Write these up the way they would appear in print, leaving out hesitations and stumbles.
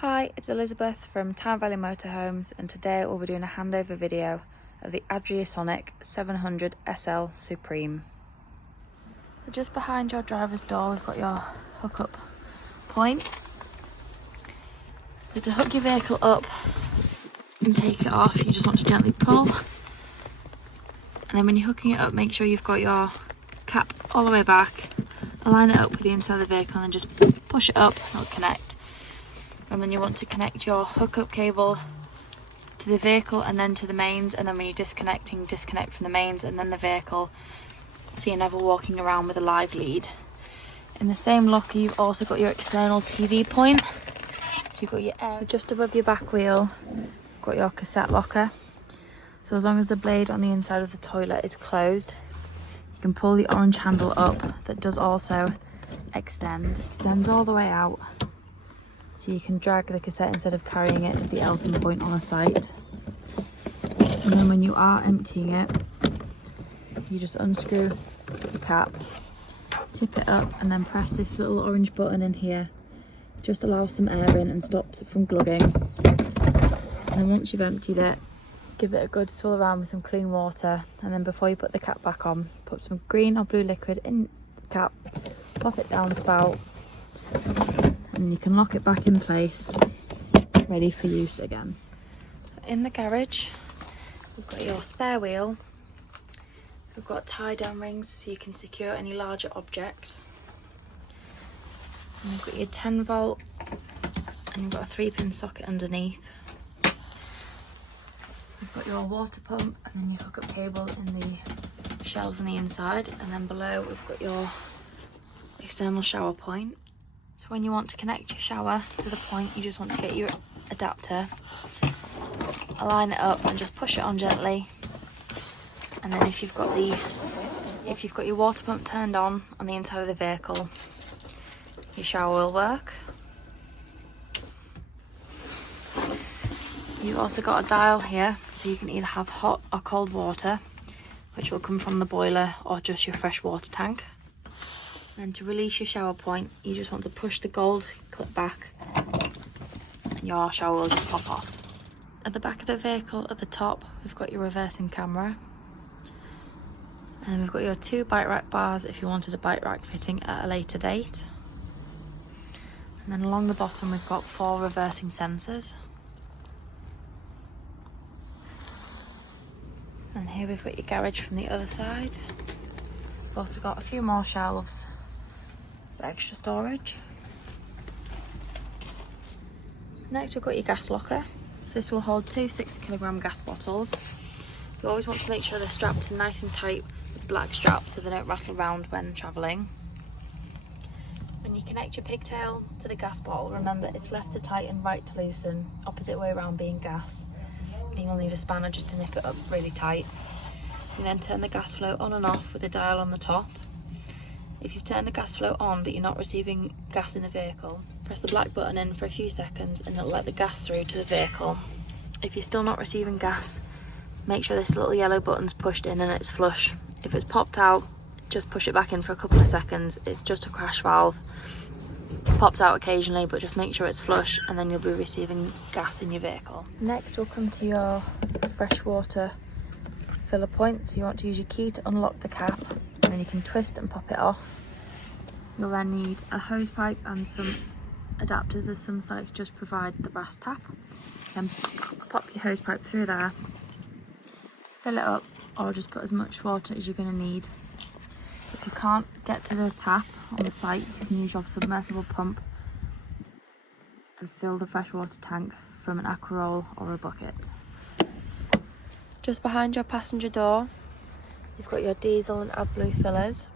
Hi, it's Elizabeth from Town Valley Motorhomes, and today we'll be doing a handover video of the Adria 700 SL Supreme. So just behind your driver's door we've got your hookup point. So to hook your vehicle up and take it off, you just want to gently pull, and then when you're hooking it up, make sure you've got your cap all the way back, align it up with the inside of the vehicle, and then just push it up and it'll connect. And then you want to connect your hookup cable to the vehicle and then to the mains, and then when you're disconnecting, disconnect from the mains and then the vehicle, so you're never walking around with a live lead. In the same locker you've also got your external TV point, so you've got your air just above your back wheel, you've got your cassette locker. So as long as the blade on the inside of the toilet is closed, you can pull the orange handle up. That does also extends all the way out, so you can drag the cassette instead of carrying it to the Elson point on the site. And then when you are emptying it, you just unscrew the cap, tip it up, and then press this little orange button in here. Just allows some air in and stops it from glugging. And then once you've emptied it, give it a good swirl around with some clean water, and then before you put the cap back on, put some green or blue liquid in the cap, pop it down the spout, and you can lock it back in place, ready for use again. In the garage, we've got your spare wheel. We've got tie down rings so you can secure any larger objects. And we've got your 10 volt, and you've got a 3-pin socket underneath. We've got your water pump, and then your hookup cable in the shelves on the inside, and then below we've got your external shower point. So when you want to connect your shower to the point, you just want to get your adapter, align it up and just push it on gently. And then if you've got your water pump turned on the inside of the vehicle, your shower will work. You've also got a dial here, so you can either have hot or cold water, which will come from the boiler, or just your fresh water tank. And to release your shower point, you just want to push the gold clip back and your shower will just pop off. At the back of the vehicle at the top, we've got your reversing camera. And then we've got your 2 bike rack bars if you wanted a bike rack fitting at a later date. And then along the bottom we've got 4 reversing sensors. And here we've got your garage from the other side. We've also got a few more shelves for extra storage. Next we've got your gas locker. So this will hold 2 6-kilogram gas bottles. You always want to make sure they're strapped in nice and tight with black straps so they don't rattle around when travelling. When you connect your pigtail to the gas bottle, remember it's left to tighten, right to loosen, opposite way around being gas. And you'll need a spanner just to nip it up really tight. You then turn the gas flow on and off with a dial on the top. If you've turned the gas flow on but you're not receiving gas in the vehicle, press the black button in for a few seconds and it'll let the gas through to the vehicle. If you're still not receiving gas, make sure this little yellow button's pushed in and it's flush. If it's popped out, just push it back in for a couple of seconds. It's just a crash valve. It pops out occasionally, but just make sure it's flush and then you'll be receiving gas in your vehicle. Next we'll come to your freshwater filler point. So you want to use your key to unlock the cap, and then you can twist and pop it off. You'll then need a hose pipe and some adapters, as some sites just provide the brass tap. Then pop your hose pipe through there, fill it up, or just put as much water as you're going to need. If you can't get to the tap on the site, you can use your submersible pump and fill the freshwater tank from an aqua roll or a bucket. Just behind your passenger door, you've got your diesel and AdBlue fillers.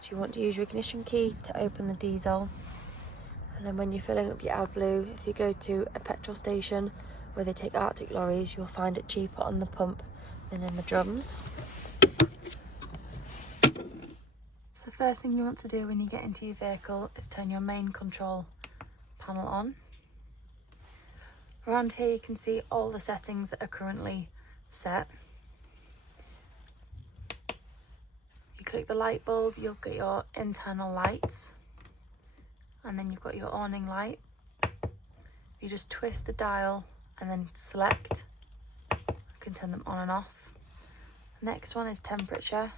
So you want to use your ignition key to open the diesel. And then when you're filling up your AdBlue, if you go to a petrol station where they take Arctic lorries, you'll find it cheaper on the pump than in the drums. So the first thing you want to do when you get into your vehicle is turn your main control panel on. Around here you can see all the settings that are currently set. You click the light bulb, you'll get your internal lights, and then you've got your awning light. You just twist the dial and then select. You can turn them on and off. Next one is temperature.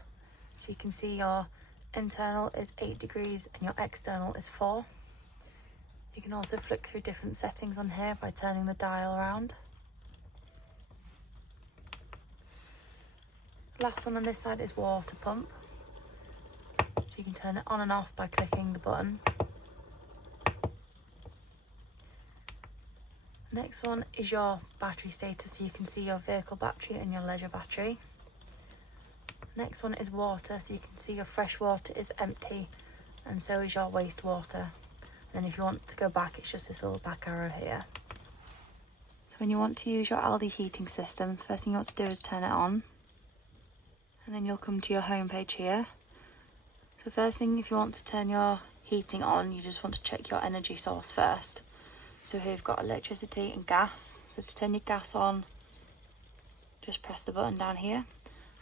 So you can see your internal is 8 degrees and your external is 4. You can also flick through different settings on here by turning the dial around. Last one on this side is water pump. So you can turn it on and off by clicking the button. Next one is your battery status, so you can see your vehicle battery and your leisure battery. Next one is water, so you can see your fresh water is empty and so is your wastewater. And then if you want to go back, it's just this little back arrow here. So when you want to use your Aldi heating system, the first thing you want to do is turn it on. And then you'll come to your home page here. So first thing, if you want to turn your heating on, you just want to check your energy source first. So here you've got electricity and gas. So to turn your gas on, just press the button down here.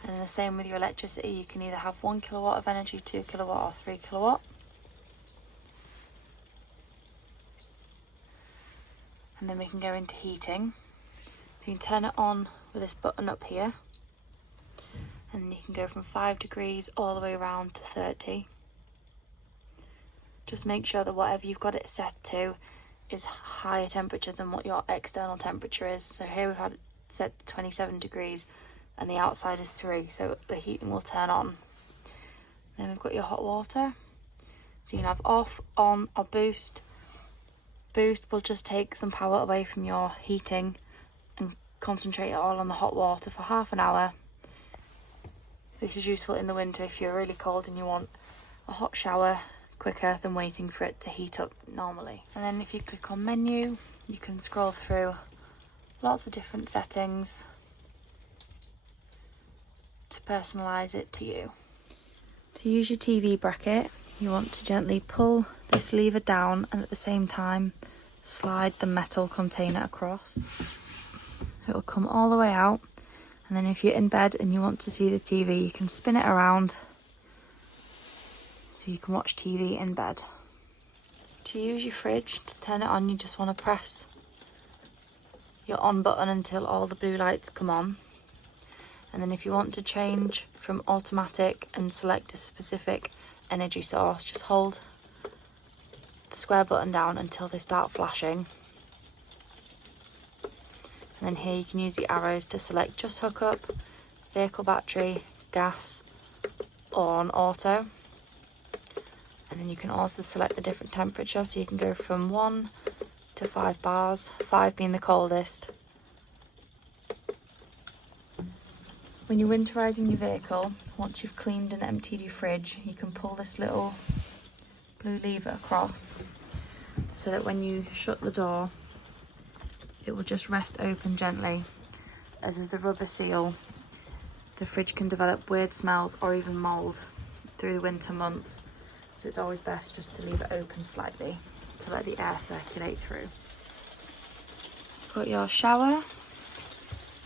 And then the same with your electricity, you can either have 1 kilowatt of energy, 2 kilowatt or 3 kilowatt. And then we can go into heating. So you can turn it on with this button up here. And then you can go from 5 degrees all the way around to 30. Just make sure that whatever you've got it set to is higher temperature than what your external temperature is. So here we've had it set to 27 degrees and the outside is 3, so the heating will turn on. Then we've got your hot water. So you can have off, on or boost. Boost will just take some power away from your heating and concentrate it all on the hot water for half an hour. This is useful in the winter if you're really cold and you want a hot shower quicker than waiting for it to heat up normally. And then if you click on menu, you can scroll through lots of different settings to personalise it to you. To use your TV bracket, you want to gently pull this lever down and at the same time slide the metal container across. It will come all the way out, and then if you're in bed and you want to see the TV, you can spin it around so you can watch TV in bed. To use your fridge, to turn it on, you just want to press your on button until all the blue lights come on. And then if you want to change from automatic and select a specific energy source, just hold the square button down until they start flashing. And then here you can use the arrows to select just hook up, vehicle battery, gas, or on auto. And then you can also select the different temperature, so you can go from 1 to 5 bars, 5 being the coldest. When you're winterising your vehicle, once you've cleaned and emptied your fridge, you can pull this little blue lever across so that when you shut the door, it will just rest open gently. As is the rubber seal, the fridge can develop weird smells or even mould through the winter months. So it's always best just to leave it open slightly to let the air circulate through. Got your shower.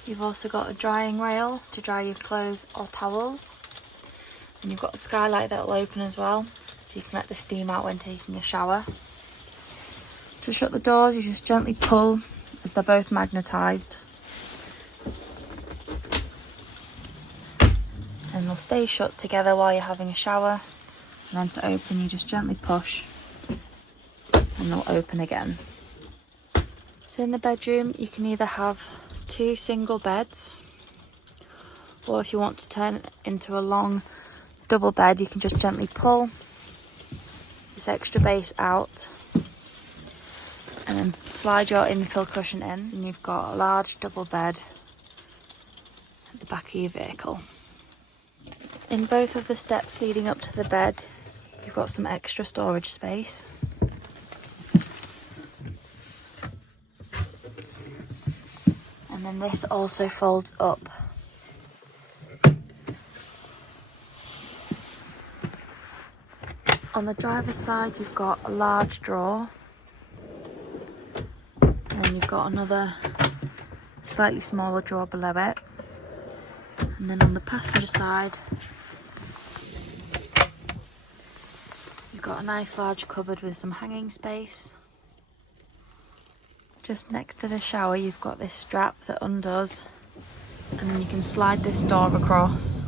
You've also got a drying rail to dry your clothes or towels. And you've got a skylight that will open as well, so you can let the steam out when taking a shower. To shut the doors, you just gently pull as they're both magnetised. And they'll stay shut together while you're having a shower. And then to open, you just gently push and they'll open again. So in the bedroom, you can either have 2 single beds, or if you want to turn it into a long double bed, you can just gently pull this extra base out and then slide your infill cushion in, and you've got a large double bed at the back of your vehicle. In both of the steps leading up to the bed, you've got some extra storage space. And then this also folds up. On the driver's side, you've got a large drawer. And then you've got another slightly smaller drawer below it. And then on the passenger side, you've got a nice large cupboard with some hanging space. Just next to the shower you've got this strap that undoes, and then you can slide this door across,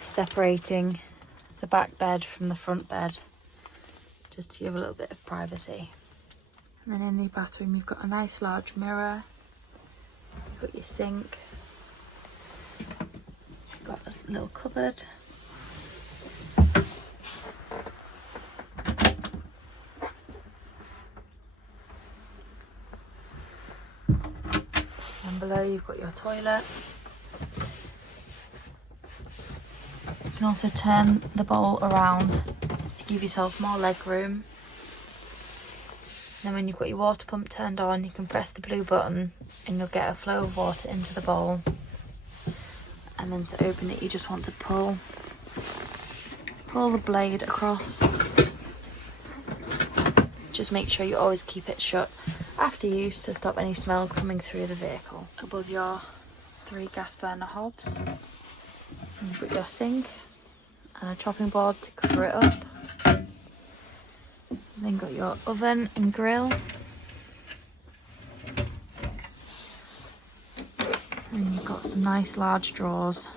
separating the back bed from the front bed, just to give a little bit of privacy. And then in the bathroom you've got a nice large mirror, you've got your sink, you've got a little cupboard, and below you've got your toilet. You can also turn the bowl around to give yourself more leg room. Then when you've got your water pump turned on, you can press the blue button and you'll get a flow of water into the bowl. And then to open it, you just want to pull the blade across. Just make sure you always keep it shut after use to stop any smells coming through the vehicle. Above your 3 gas burner hobs, and you've got your sink and a chopping board to cover it up. And then got your oven and grill. And you've got some nice large drawers.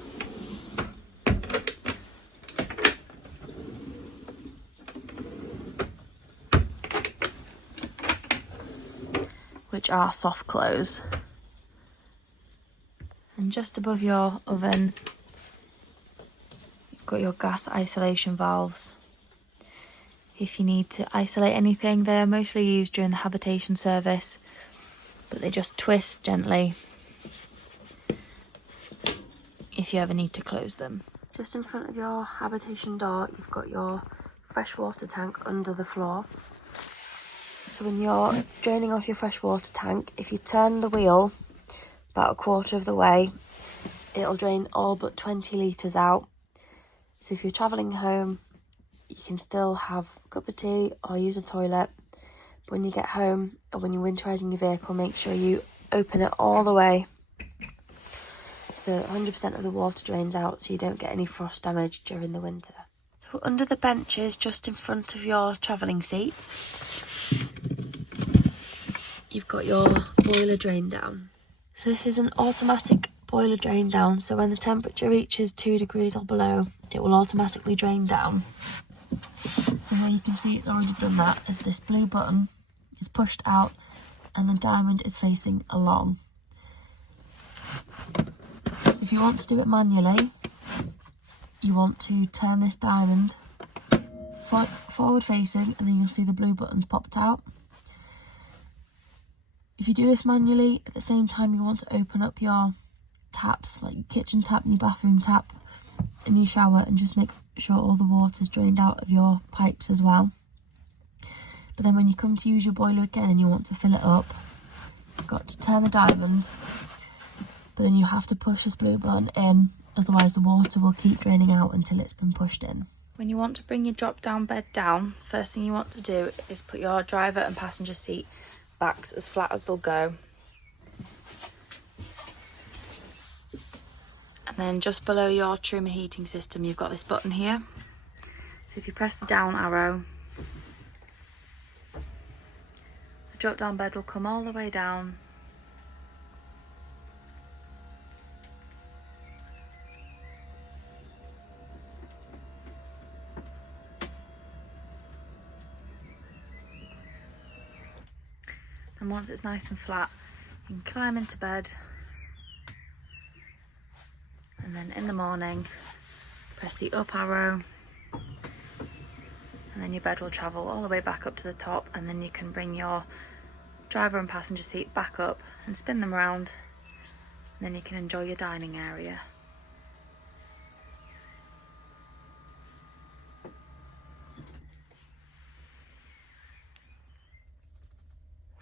Which are soft close. And just above your oven, you've got your gas isolation valves. If you need to isolate anything, they're mostly used during the habitation service, but they just twist gently if you ever need to close them. Just in front of your habitation door, you've got your freshwater tank under the floor. So when you're draining off your freshwater tank, if you turn the wheel about a quarter of the way, it'll drain all but 20 litres out. So if you're travelling home, you can still have a cup of tea or use a toilet. But when you get home or when you're winterising your vehicle, make sure you open it all the way so 100% of the water drains out so you don't get any frost damage during the winter. So under the benches just in front of your travelling seats, you've got your boiler drain down. So this is an automatic boiler drain down, so when the temperature reaches 2 degrees or below, it will automatically drain down. So where you can see it's already done that is this blue button is pushed out and the diamond is facing along. So if you want to do it manually, you want to turn this diamond forward facing and then you'll see the blue buttons popped out. If you do this manually, at the same time you want to open up your taps, like your kitchen tap and your bathroom tap in your shower, and just make sure all the water's drained out of your pipes as well. But then when you come to use your boiler again and you want to fill it up, you've got to turn the diamond, but then you have to push this blue button in, otherwise the water will keep draining out until it's been pushed in. When you want to bring your drop down bed down, first thing you want to do is put your driver and passenger seat backs as flat as they'll go. And then just below your trimmer heating system, you've got this button here. So if you press the down arrow, the drop down bed will come all the way down. And once it's nice and flat, you can climb into bed. And then in the morning, press the up arrow, and then your bed will travel all the way back up to the top, and then you can bring your driver and passenger seat back up and spin them around, and then you can enjoy your dining area.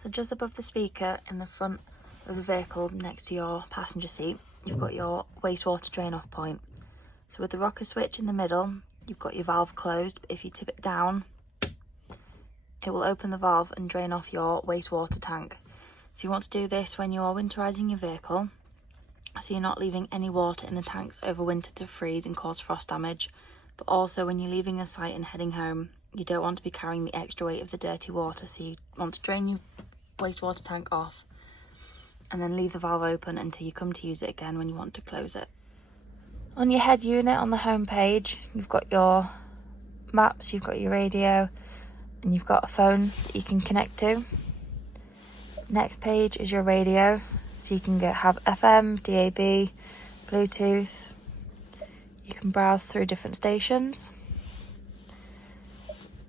So just above the speaker in the front of the vehicle next to your passenger seat, you've got your wastewater drain off point. So with the rocker switch in the middle, you've got your valve closed, but if you tip it down, it will open the valve and drain off your wastewater tank. So you want to do this when you are winterising your vehicle, so you're not leaving any water in the tanks over winter to freeze and cause frost damage, but also when you're leaving a site and heading home, you don't want to be carrying the extra weight of the dirty water, so you want to drain your wastewater tank off and then leave the valve open until you come to use it again when you want to close it. On your head unit on the home page, you've got your maps, you've got your radio, and you've got a phone that you can connect to. Next page is your radio, so you can have FM, DAB, Bluetooth. You can browse through different stations.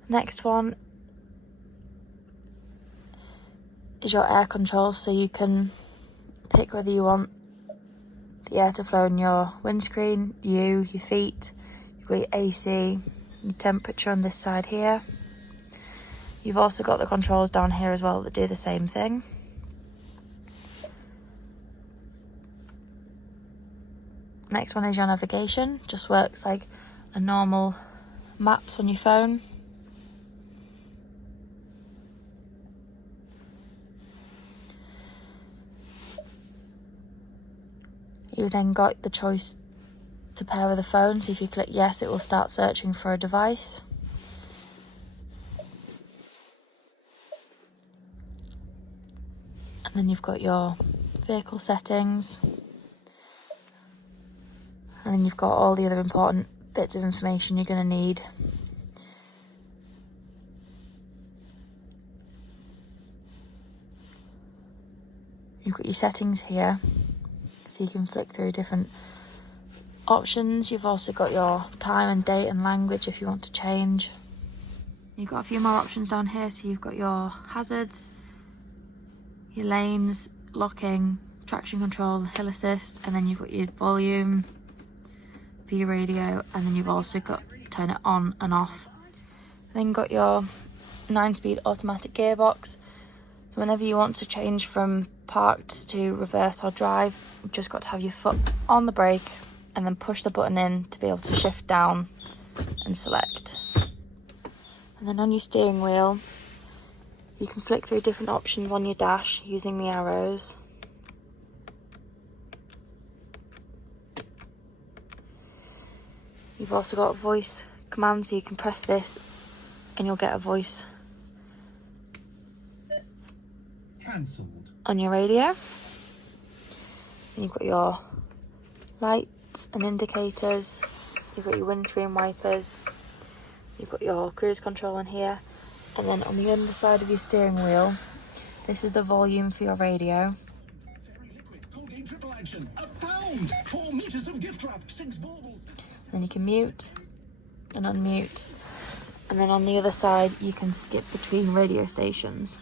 Next one is your air control, so you can pick whether you want the air to flow in your windscreen, your feet. You've got your AC, your temperature on this side here. You've also got the controls down here as well that do the same thing. Next one is your navigation, just works like a normal maps on your phone. You've then got the choice to pair with a phone, so if you click yes, it will start searching for a device. And then you've got your vehicle settings. And then you've got all the other important bits of information you're going to need. You've got your settings here, so you can flick through different options. You've also got your time and date and language if you want to change. You've got a few more options down here, so you've got your hazards, your lanes, locking, traction control, hill assist, and then you've got your volume for your radio, and then you've also got turn it on and off. Then got your 9-speed automatic gearbox, so whenever you want to change from parked to reverse or drive, you've just got to have your foot on the brake and then push the button in to be able to shift down and select. And then on your steering wheel, you can flick through different options on your dash using the arrows. You've also got a voice command, so you can press this and you'll get a voice cancelled on your radio. And you've got your lights and indicators, you've got your windscreen wipers, you've got your cruise control in here, and then on the underside of your steering wheel, this is the volume for your radio. Then you can mute and unmute, and then on the other side you can skip between radio stations.